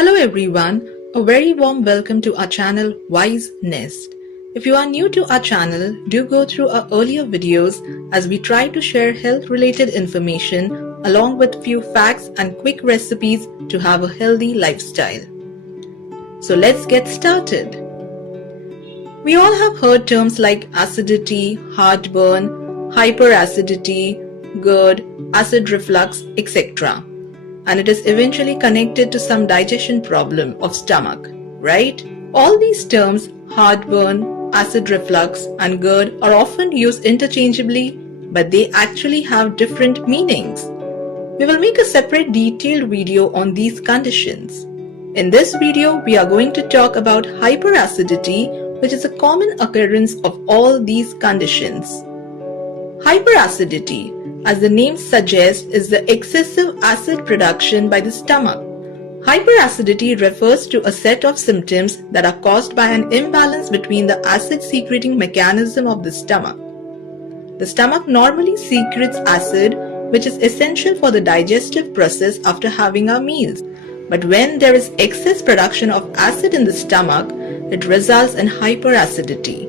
Hello everyone, a very warm welcome to our channel Wise Nest. If you are new to our channel, do go through our earlier videos as we try to share health related information along with few facts and quick recipes to have a healthy lifestyle. So let's get started. We all have heard terms like acidity, heartburn, hyperacidity, GERD, acid reflux, etc. And it is eventually connected to some digestion problem of stomach, right? All these terms, heartburn, acid reflux, and GERD, are often used interchangeably, but they actually have different meanings. We will make a separate detailed video on these conditions. In this video, we are going to talk about hyperacidity, which is a common occurrence of all these conditions. Hyperacidity, as the name suggests, is the excessive acid production by the stomach. Hyperacidity refers to a set of symptoms that are caused by an imbalance between the acid-secreting mechanism of the stomach. The stomach normally secretes acid, which is essential for the digestive process after having our meals. But when there is excess production of acid in the stomach, it results in hyperacidity.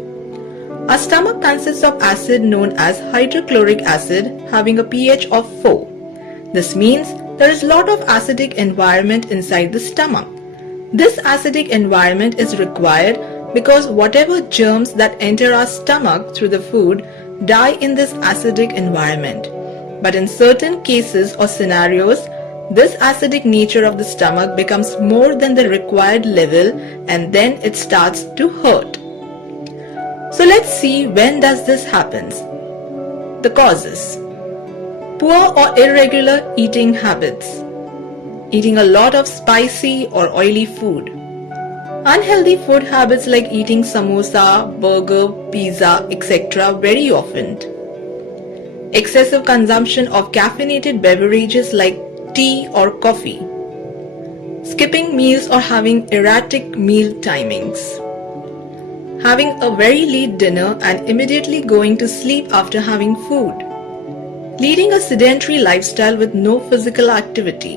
Our stomach consists of acid known as hydrochloric acid having a pH of 4. This means there is a lot of acidic environment inside the stomach. This acidic environment is required because whatever germs that enter our stomach through the food die in this acidic environment. But in certain cases or scenarios, this acidic nature of the stomach becomes more than the required level and then it starts to hurt. So let's see when does this happens. The causes. Poor or irregular eating habits. Eating a lot of spicy or oily food. Unhealthy food habits like eating samosa, burger, pizza, etc. very often. Excessive consumption of caffeinated beverages like tea or coffee. Skipping meals or having erratic meal timings. Having a very late dinner and immediately going to sleep after having food. Leading a sedentary lifestyle with no physical activity.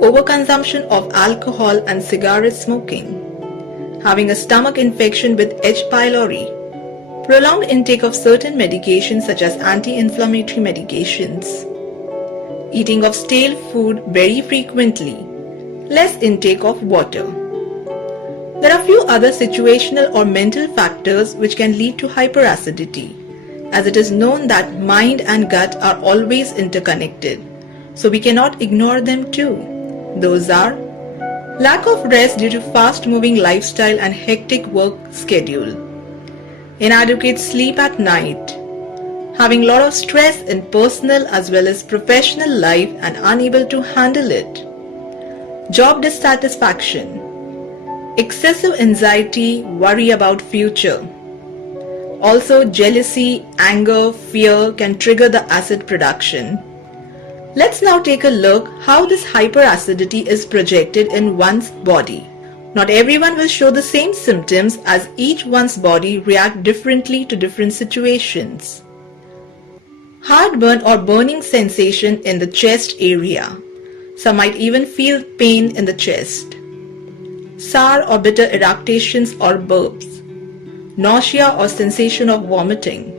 Overconsumption of alcohol and cigarette smoking. Having a stomach infection with H. pylori. Prolonged intake of certain medications such as anti-inflammatory medications. Eating of stale food very frequently. Less intake of water. There are few other situational or mental factors which can lead to hyperacidity, as it is known that mind and gut are always interconnected, so we cannot ignore them too. Those are lack of rest due to fast-moving lifestyle and hectic work schedule, inadequate sleep at night, having a lot of stress in personal as well as professional life and unable to handle it, job dissatisfaction, excessive anxiety, worry about future. Also, jealousy, anger, fear can trigger the acid production. Let's now take a look how this hyperacidity is projected in one's body. Not everyone will show the same symptoms as each one's body react differently to different situations. Heartburn or burning sensation in the chest area. Some might even feel pain in the chest. Sour or bitter eructations or burps. Nausea or sensation of vomiting.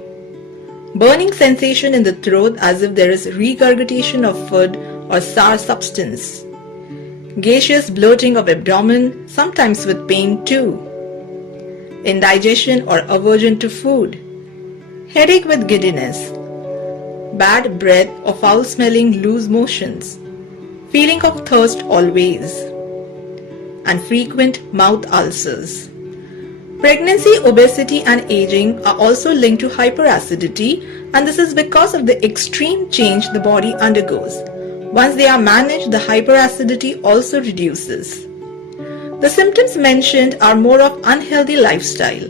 Burning sensation in the throat as if there is regurgitation of food or sour substance. Gaseous bloating of abdomen, sometimes with pain too. Indigestion or aversion to food. Headache with giddiness. Bad breath or foul-smelling loose motions. Feeling of thirst always. And frequent mouth ulcers. Pregnancy, obesity and aging are also linked to hyperacidity, and this is because of the extreme change the body undergoes. Once they are managed, the hyperacidity also reduces. The symptoms mentioned are more of unhealthy lifestyle.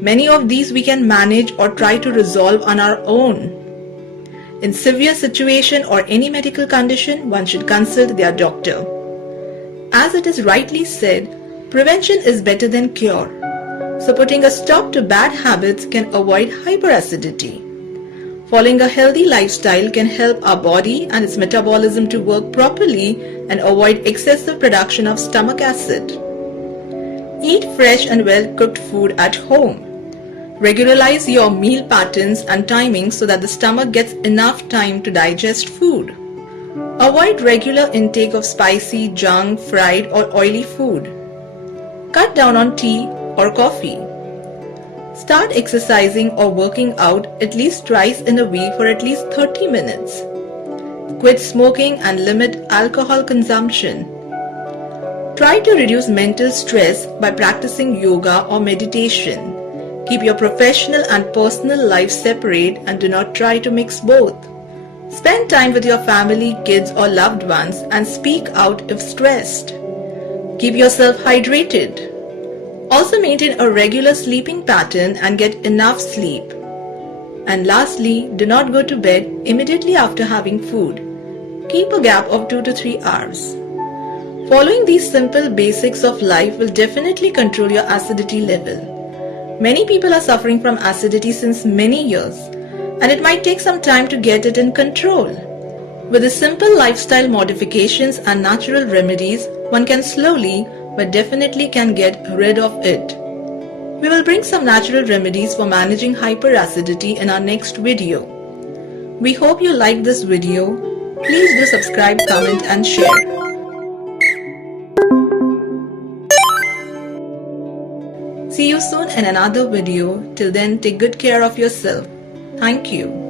Many of these we can manage or try to resolve on our own. In severe situation or any medical condition, one should consult their doctor. As it is rightly said, prevention is better than cure. So putting a stop to bad habits can avoid hyperacidity. Following a healthy lifestyle can help our body and its metabolism to work properly and avoid excessive production of stomach acid. Eat fresh and well-cooked food at home. Regularize your meal patterns and timings so that the stomach gets enough time to digest food. Avoid regular intake of spicy, junk, fried or oily food. Cut down on tea or coffee. Start exercising or working out at least twice in a week for at least 30 minutes. Quit smoking and limit alcohol consumption. Try to reduce mental stress by practicing yoga or meditation. Keep your professional and personal life separate and do not try to mix both. Spend time with your family, kids or loved ones and speak out if stressed. Keep yourself hydrated. Also maintain a regular sleeping pattern and get enough sleep. And lastly, do not go to bed immediately after having food. Keep a gap of 2 to 3 hours. Following these simple basics of life will definitely control your acidity level. Many people are suffering from acidity since many years, and it might take some time to get it in control. With the simple lifestyle modifications and natural remedies, one can slowly but definitely can get rid of it. We will bring some natural remedies for managing hyperacidity in our next video. We hope you liked this video. Please do subscribe, comment and share. See you soon in another video. Till then, take good care of yourself. Thank you.